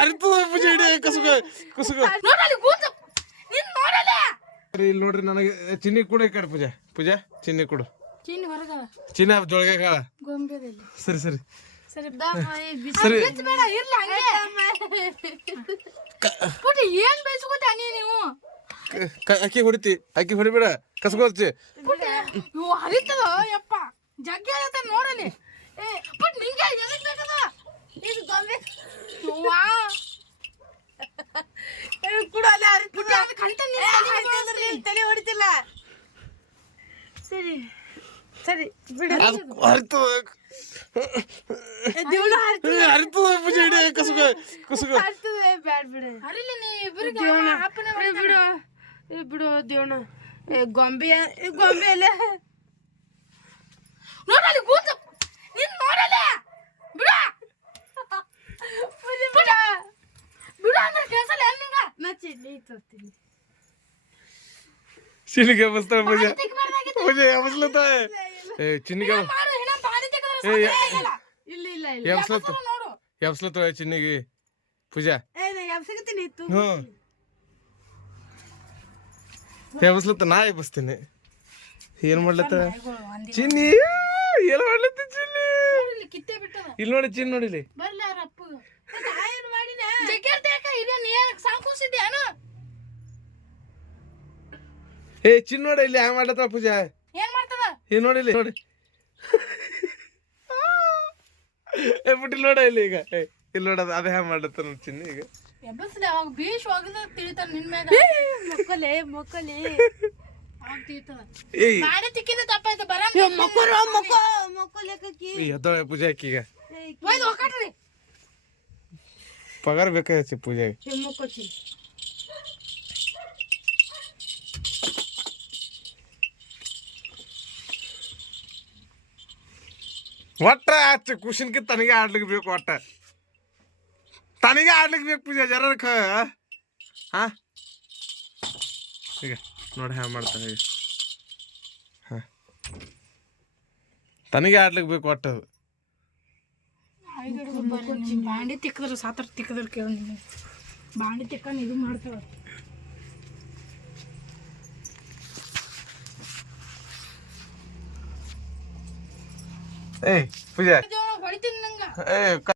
ಅರಿತದ ಪೂಜೆ ಇಡಿ ಕಸುಗ ಕಸುಗ ಇಲ್ಲಿ ನೋಡ್ರಿ ನನಗೆ ಚಿನ್ನಿ ಕೂಡ ಈ ಕಡೆ ಪೂಜೆ ಪೂಜೆ ಚಿನ್ನಿ ಕೊಡು ಚಿನ್ನ ಜೊಳಗೆ ಕಾಳ ಸರಿ ಸರಿ ಸರಿ ಏನ್ ಬಯಸ್ಕೋತ ನೀವು ಅಕ್ಕಿ ಹೊಡಿತಿ ಅಕ್ಕಿ ಹೊಡಿಬೇಡ ಕಸ್ಕೋತಿ ಹರಿತದ ಯಪ್ಪ ಜಗ್ಗಿ ಆಗತ್ತ ನೋಡಲಿ ಬಟ್ ನಿಂಗೆ ಎದಕ್ ಬೇಕದ ಇದು ಗೊಂಬೆ ವಾ ಕೂಡ ಅಲ್ಲ ಹರಿತದ ಕಂಟ ತಲೆ ಹೊಡಿತಿಲ್ಲ ಸರಿ ಸರಿ ಬಿಡು ಹರಿತದ ದೇವ್ಳು ಹರಿತದ ಪೂಜೆ ಇಡಿ ಕಸುಗ ಕಸುಗ ಹರಿತದ ಬ್ಯಾಡ ಬಿಡು ಹರಿಲಿ ನೀ ಇಬ್ಬರಿಗೆ ಅಪ್ಪನ ಬಿಡು ಬಿಡು ದೇವ್ಣ ಗೊಂಬೆ ಗೊಂಬೆ ಅಲ್ಲ ನೋಡಲಿ ಕೂತ ನೀನ್ ನೋಡಲಿ ಬಿಡ ಬಿಡ ಬಿಡ ಅಂದ್ರೆ ಕೆಲಸಲ್ಲ ನಿಂಗ ನಾ ಚಿನ್ನಿ ತರ್ತೀನಿ ಚಿನ್ನಿಗೆ ಬಸ್ತಾಳ ಪೂಜೆ ಪೂಜೆ ಬಸ್ಲತ್ತ ಏ ಚಿನ್ನಿಗೆ ಇಲ್ಲ ಇಲ್ಲ ಎಬ್ಸ್ಲತ್ತ ಎಬ್ಸ್ಲತ್ತ ಚಿನ್ನಿಗೆ ಪೂಜಾ ಎಬ್ಸಕತ್ತೀನಿ ಹ್ಞೂ ಎಬ್ಸ್ಲತ್ತ ನಾ ಎಬ್ಬಿಸ್ತೀನಿ ಏನ್ ಮಾಡ್ಲತ್ತ ಚಿನ್ನಿ ಏನ್ ಮಾಡ್ಲತ್ತ ಚಿನ್ನಿ ಕಿತ್ತೆ ಬಿಟ್ಟದ ಇಲ್ಲಿ ನೋಡಿ ಚಿನ್ನಿ ನೋಡಿಲಿ ಬರ್ಲಿ ಅವ್ರ ಅಪ್ಪ ಏನು ಮಾಡಿನ ಜಗ್ಗರ್ದೇಕ ಇದೆ ನೀ ಸಾಂಕುಸಿದ್ದೆ ಅನು ಏ ಚಿನ್ನ ನೋಡಿ ಇಲ್ಲಿ ಹ್ಯಾಂಗ ಮಾಡ್ಲತ್ತ ಪೂಜಾ ಏನ್ ಮಾಡ್ತದ ಏನ್ ನೋಡಿಲಿ ನೋಡಿ ಏ ಬಿಟ್ಟಿಲ್ ನೋಡ ಇಲ್ಲಿ ಈಗ ಇಲ್ಲಿ ನೋಡದ ಅದೇ ಹ್ಯಾಂಗ ಮಾಡ್ಲತ್ತ ನೋಡಿ ಚಿನ್ನಿ ಈಗ ಎಬ್ಬಸ್ಲೆ ಅವಾಗ ಬೀಶ್ ಹೋಗದ ತಿಳಿತಾನ ನಿನ್ ಮ್ಯಾಗ ಮಕ್ಕಳೇ ಮಕ್ಕಳೇ ಅವಾಗ ತಿಳಿತದ ಮಾಡಿ ತಿಕ್ಕಿದ ತಪ್ಪಾಯ್ತು ಬರಂಗ ಮಕ್ಕಳು ಮಕ್ಕಳೇಕಿ ಎದ್ದಳ ಪೂಜೆ ಆಕಿಗ ಒಯ್ದು ಹೋಗಟ್ರಿ ಪಗಾರ ಬೇಕಾಯ್ತು ಪೂಜೆಗೆ ಮಕ್ಕಳು ಒಟ್ಟ ಆಚೆ ಖುಷಿನ್ಕಿ ತನಗೆ ಆಡ್ಲಿಕ್ಕೆ ಬೇಕು ಒಟ್ಟ ತನಗೆ ಆಡ್ಲಿಕ್ಕೆ ಬೇಕು ಪೂಜೆ ಜರ ಹಾ ಈಗ ನೋಡಿ ಹ್ಯಾಂಗ ಮಾಡ್ತಾನೆ ಈಗ ಹಾ ತನಗೆ ಆಡ್ಲಿಕ್ಕೆ ಬೇಕು ಒಟ್ಟ ಅದು ಬಾಂಡಿ ತಿಕ್ಕದ್ರ ಸಾತ್ರ ತಿಕ್ಕದ್ರ ಕೇಳ ನೀನು ಬಾಂಡಿ ತಿಕ್ಕನ್ ಇದು ಮಾಡ್ತಾವ ಏಯ್ ಪೂಜೆ ಹೊಡಿತೀನಿ ನಂಗ ಏ